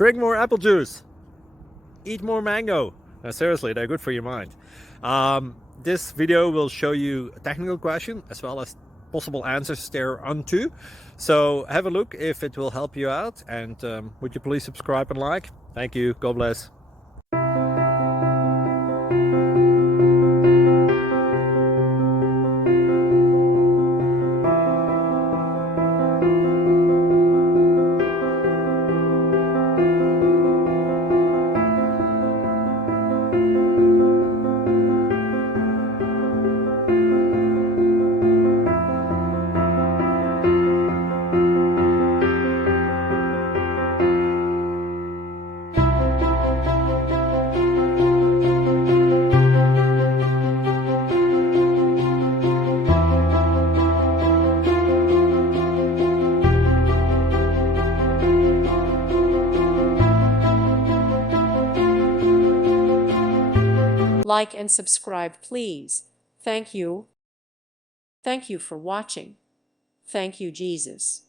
Drink more apple juice. Eat more mango. Seriously, they're good for your mind. This video will show you a technical question as well as possible answers thereunto. So have a look if it will help you out, and would you please subscribe and like? Thank you. God bless. Like and subscribe, please. Thank you. Thank you for watching. Thank you, Jesus.